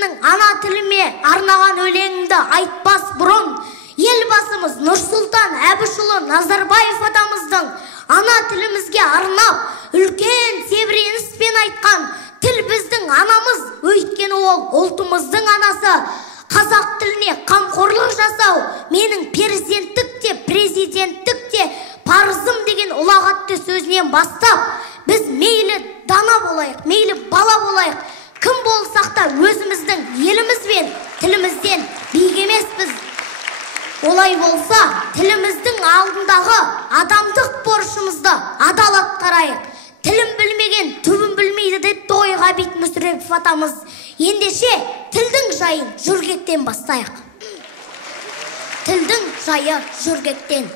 өзімнің ана тіліме арнаған өлеңімді айтпас бұрын, елбасымыз Нұрсұлтан Әбішұлы Назарбаев атамыздың ана тілімізге арнап үлкен тебіреніспен айтқан тіл біздің анамыз, өйткені ол ұлтымыздың анасы. Қазақ тіліне қамқорлық жасау менің перзенттік те президенттік те парызым деген ұлағатты сөзінен бастап, біз мейлі дана болайық, мейлі бала болайық, кім болсақ та өзіміздің еліміз бен тілімізден биік емеспіз. Олай болса, тіліміздің алдындағы адамдық борышымызды адал атқарайық. Тілін білмеген түбін білмейді деп Ғабит Мүсірепов атамыз. Ендеше тілдің жайын жөргектен бастайық. Тілдің жайы жөргектен.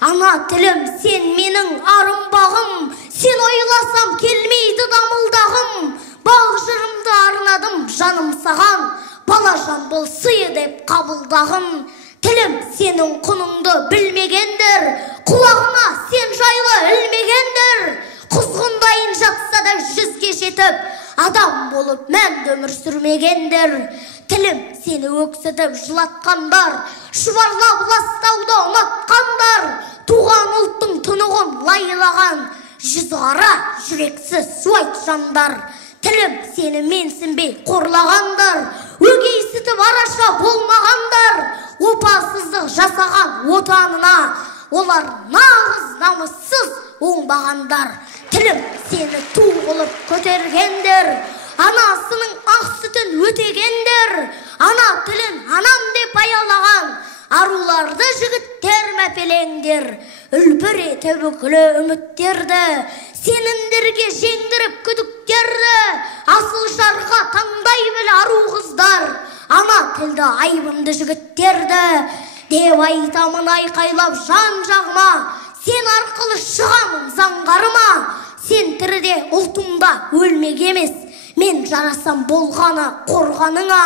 Ана тілім, сен менің арымбағым, сен ойласам келмейді дамылдағым. Бал жырымды арнадым жаным саған, бала жан бол сыйы деп қабылдағым. Тілім, сенің құныңды білмегендер, құлағына сен жайлы ілмегендер. Құзғындайын жатса да жүзге жетіп, адам болып мәнді өмір сүрмегендер. Тілім, сені өксітіп жылатқандар, шұбарлап ластауды ұнатқандар, туған ұлттың тұнығын лайлаған, жүзғара жүрексіз суайт жандар. Тілім, сені менсінбей қорлағандар, өгейсітіп араша болмағандар, опасыздық жасаған отанына, олар нағыз намыссыз оңбағандар. Тілім, сені ту қылып көтергендер, анасының ақ сүтін өтегендер, ана тілін анам деп аялаған аруларды жігіттер мәпелеңдер. Үлбіретіп үкілі үміттерді, сенімдерге жеңдіріп күдіктерді, асыл жарға таңдай біл ару қыздар, ана тілді айбынды жігіттерді деп айтамын айқайлап жан жағыма. Сен арқылы шығамын заңғарыма, сен тіріде ұлтымда өлмек емес, мен жарасам болғаны қорғаныңа.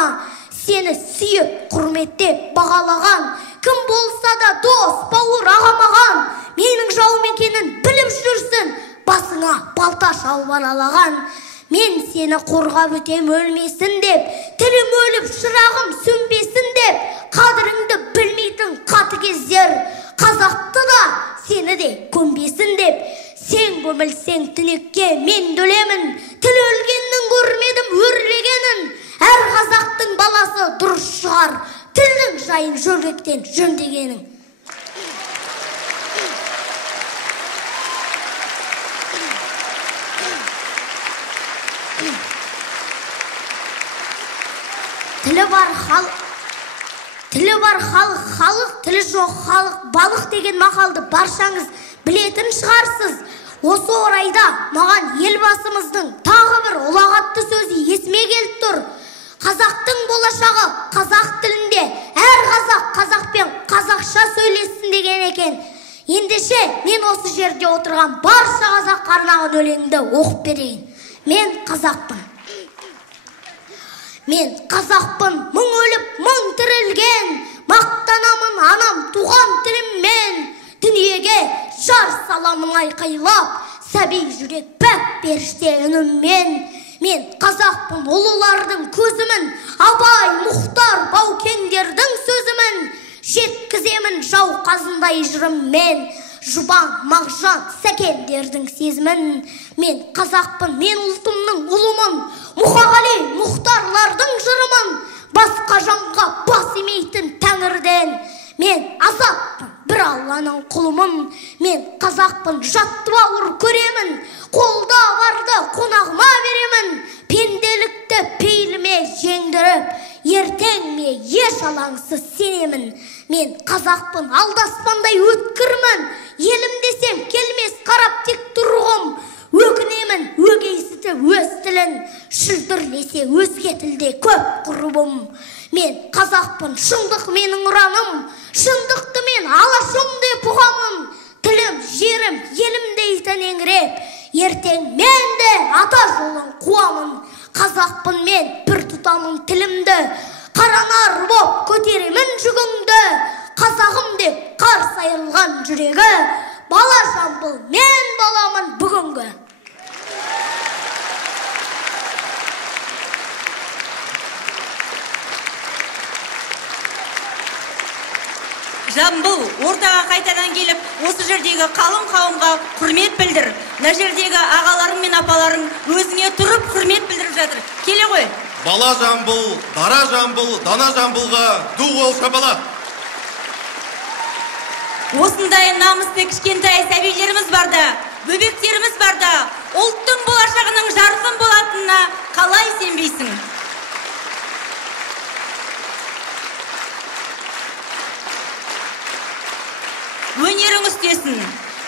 Сені сүйіп, құрметтеп бағалаған, кім болса да дос, бауыр ағамаған, менің жауым екенін біліп жүрсін, басыңа балта шалбар алаған. Мен сені қорғап өтем өлмесін деп, тілім өліп шырағым сөнбесін деп, қадіріңді білмейтін қаты кездер, қазақты да сені де көнбесін деп. Сен көмілсең түнекке мен өлемін, тіл өлгеннің көрмедім өрлегенін. Әр қазақтың баласы дұрыс шығар, тілдің жайын жөргектен жөндегенің. Тілі бар халық, халық, тілі жоқ халық, балық деген мақалды баршаңыз білетін шығарсыз. Осы орайда маған елбасымыздың тағы бір ұлағатты сөзі есіме келіп тұр. Қазақтың болашағы қазақ тілінде, әр қазақ қазақпен қазақша сөйлессін деген екен. Ендеше мен осы жерде отырған барша қазақ арнаған өлеңді оқып берейін. Мен қазақпын. Мен қазақпын, мың өліп, мың тірілген, мақтанамын анам туған тіліммен, дүниеге жар саламын айқайлап, сәби жүрек пәк періште үніммен. Мен қазақпын, ұлылардың көзімін, Абай, Мұхтар, Баукеңдердің сөзімін, жеткіземін жау қазындай жырыммен, Жұбан, Мағжан, Сәкендердің сезімін. Мен қазақпын, мен ұлтымның ұлымын, Мұқағали, Мұхтарлардың жырымын, басқа жанға бас имейтін тәңірден. Мен азатпын, бір Алланың құлымын. Мен қазақпын, жатты бауыр көремін, қолда барды қонағыма беремін. Пенделікті пейіліме жеңдіріп, ертеңме еш алаңсыз сенемін. Мен қазақпын, алдаспандай өткірмін, елім десем келмес қарап тек тұрғым. Өкінемін, өгейсіті өз тілін, шүлдірлесе өзге тілде көп құрбым. Мен қазақпын, шындық менің ұраным, шындықты мен алашым деп ұғамын. Тілім, жерім, елім дейтін еңіреп, ертең мен де ата жолын қуамын. Қазақпын мен, бір тұтамын тілімді, қаранар боп көтеремін жүгіңді. Қазағым деп қарсы айырылған жүрегі, бала жамбыл мен баламын бүгінгі. Жамбыл ортаға қайтадан келіп, осы жердегі қалың қауымға құрмет білдір. Мына жердегі ағаларың мен апаларың өзіңе тұрып құрмет білдіріп жатыр. Келе ғой. Бала Жамбыл, дара Жамбыл, дана Жамбылға ду қол шапалақ. Осындай намысты кішкентай сәбилеріміз барда, бөбектеріміз барда, ұлттың болашағының жарқын болатынына қалай сенбейсің? Өнерің үстесін,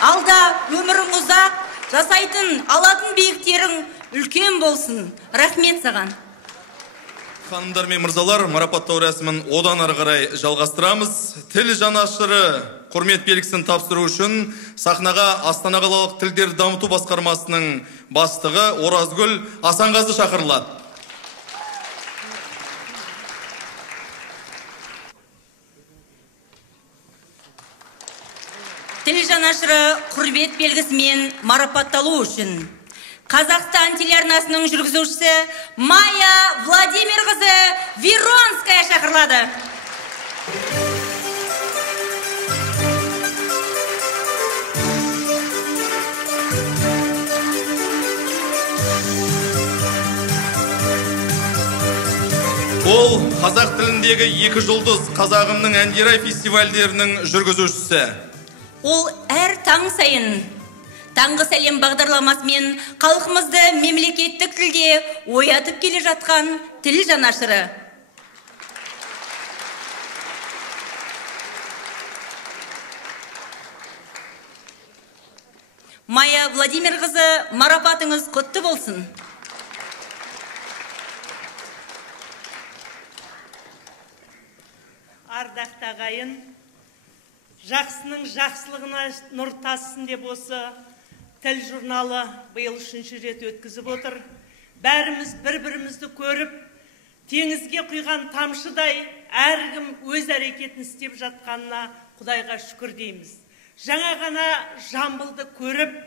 алда өмірің ұзақ, жасайтын, алатын биіктерің үлкен болсын. Рахмет саған. Ханымдар мен мырзалар, марапаттау рәсімін одан ары қарай жалғастырамыз. Тіл жанашыры құрмет белгісін тапсыру үшін сахнаға Астана қалалық тілдер дамыту басқармасының бастығы Оразгүл Асанғазы шақырылады. Тіл жанашыры құрмет белгісімен марапатталу үшін Қазақстан телеарнасының жүргізушісі Майя Владимир қызы Веронская шақырылады. Ол қазақ тіліндегі 2 жұлдыз қазағымның әндері фестивальдерінің жүргізушісі. Ол әр таң сайын Таңғы сәлем бағдарламасымен халқымызды мемлекеттік тілде оятып келе жатқан тіл жанашыры. Майя Владимир қызы, марапатыңыз құтты болсын. Ардақты ағайын, жақсының жақсылығына нұр тассын деп осы тіл журналы биыл 3-ші рет өткізіп отыр. Бәріміз бір-бірімізді көріп, теңізге құйған тамшыдай әркім өз әрекетін істеп жатқанына Құдайға шүкір дейміз. Жаңа ғана Жамбылды көріп,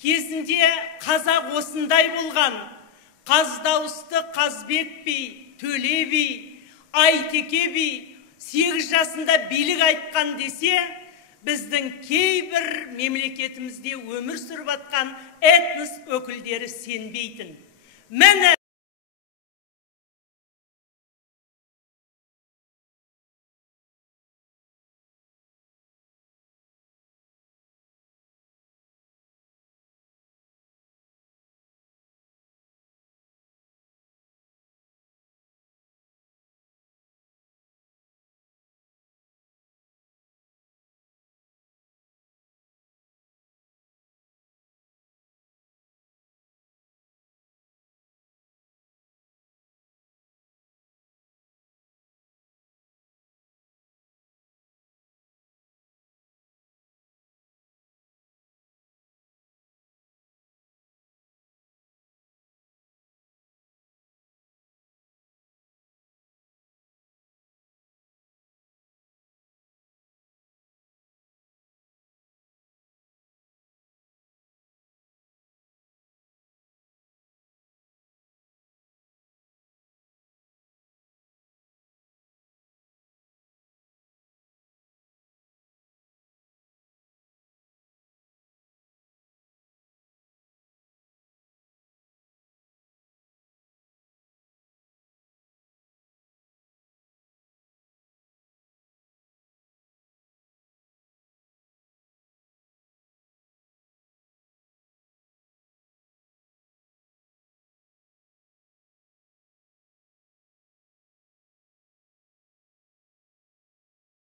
кезінде қазақ осындай болған. Қаздауысты Қазбек би, Төле би, Айтеке би 8 жасында билік айтқан десе, біздің кейбір мемлекетімізде өмір сүріп атқан этнос өкілдері сенбейтін. Міне